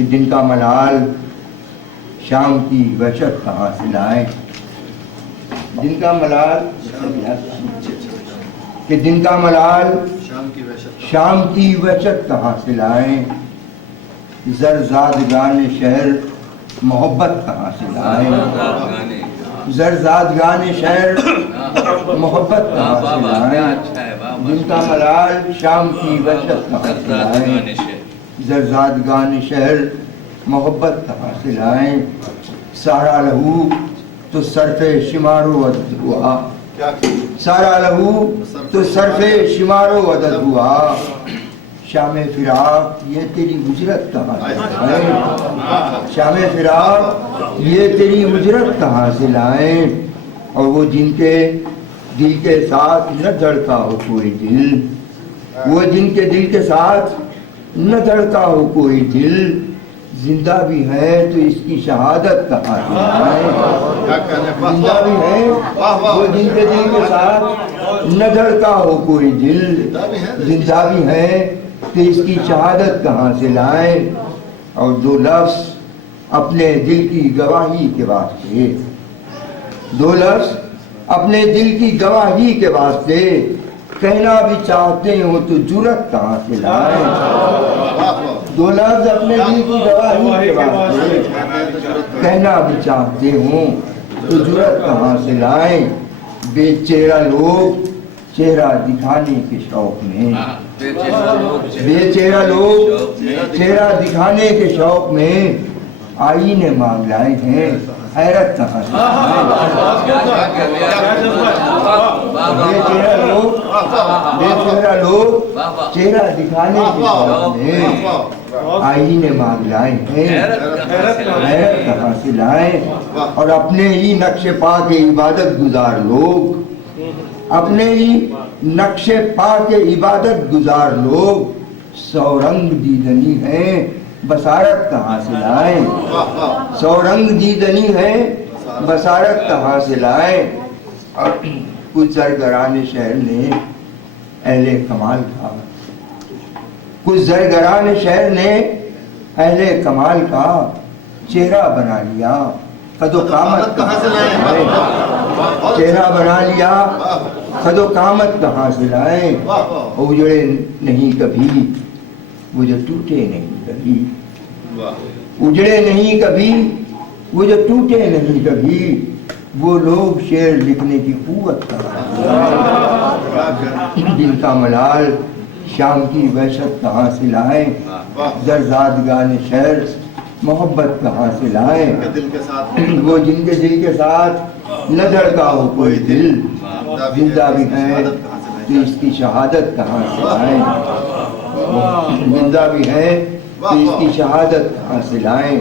کہ دن کا ملال شام کی وحشت کہاں سے لائیں، دن کا ملال کہ دن کا ملال شام کی وحشت کہاں سے لائیں، زرزادگان شہر محبت کہاں سے لائیں، زرزادگان شہر محبت کہاں سے لائیں، دن کا ملال شام کی وحشت کہاں سے لائیں، زرزادگان شہر محبت کہاں سے لائیں، سارا لہو تو صرف شمار و عدد ہوا، سارا لہو تو صرف شمار و عدد ہوا، شام فراق یہ تیری اجرت کہاں سے لائیں، شام فراق یہ تیری اجرت کہاں سے لائیں، اور وہ جن کے دل کے ساتھ نہ دھڑکا ہو کوئی دل، وہ جن کے دل کے ساتھ نہ دھڑکا ہو کوئی دل، زندہ بھی ہے تو اس کی شہادت کہاں سے لائیں، زندہ بھی ہے وہ جن کے دل کے ساتھ نہ دھڑکا ہو کوئی دل، زندہ بھی ہے تو اس کی شہادت کہاں سے لائیں، اور دو لفظ اپنے دل کی گواہی کے واسطے، دو لفظ اپنے دل کی گواہی کے واسطے کہنا بھی چاہتے ہو تو جرت کہاں سے لائیں، دو لفظ اپنے دل کی گواہی کے واسطے کہنا بھی چاہتے ہوں تو جرت کہاں سے لائیں، بے چہرہ لوگ چہرہ دکھانے کے شوق میں، بے چہرہ لوگ چہرہ دکھانے کے شوق میں آئینے مانگ لائے ہیں، حیرت کہاں سے لائیں، بے چہرہ لوگ چہرہ دکھانے کے شوق میں آئینے مانگ لائے ہیں، حیرت کہاں سے لائیں، اور اپنے ہی نقش پا کے عبادت گزار لوگ، اپنے ہی نقش پا کے عبادت گزار لوگ سو رنگ دیدنی ہیں، بصارت کہاں سے لائیں، سو رنگ دیدنی ہے بصارت کہاں سے لائیں، اور کچھ زرگران شہر نے اہل کمال کا، کچھ زرگران شہر نے اہل کمال کا چہرہ بنا لیا، قد و قامت کہاں سے لائیں، چہرہ بنا لیا قد و قامت کہاں سے لائیں، اجڑے نہیں کبھی وہ جو ٹوٹے نہیں کبھی، اجڑے نہیں کبھی وہ جو ٹوٹے نہیں کبھی، وہ لوگ شعر لکھنے کی قوت کہاں سے لائیں، دن کا ملال شام کی وحشت کہاں سے لائیں، زرزادگان شہر محبت کہاں سے لائیں، وہ جن کے دل کے ساتھ نہ دھڑکا ہو کوئی دل، زندہ بھی ہے تو اس کی شہادت کہاں سے لائیں، زندہ بھی ہے تو اس کی شہادت کہاں سے لائیں۔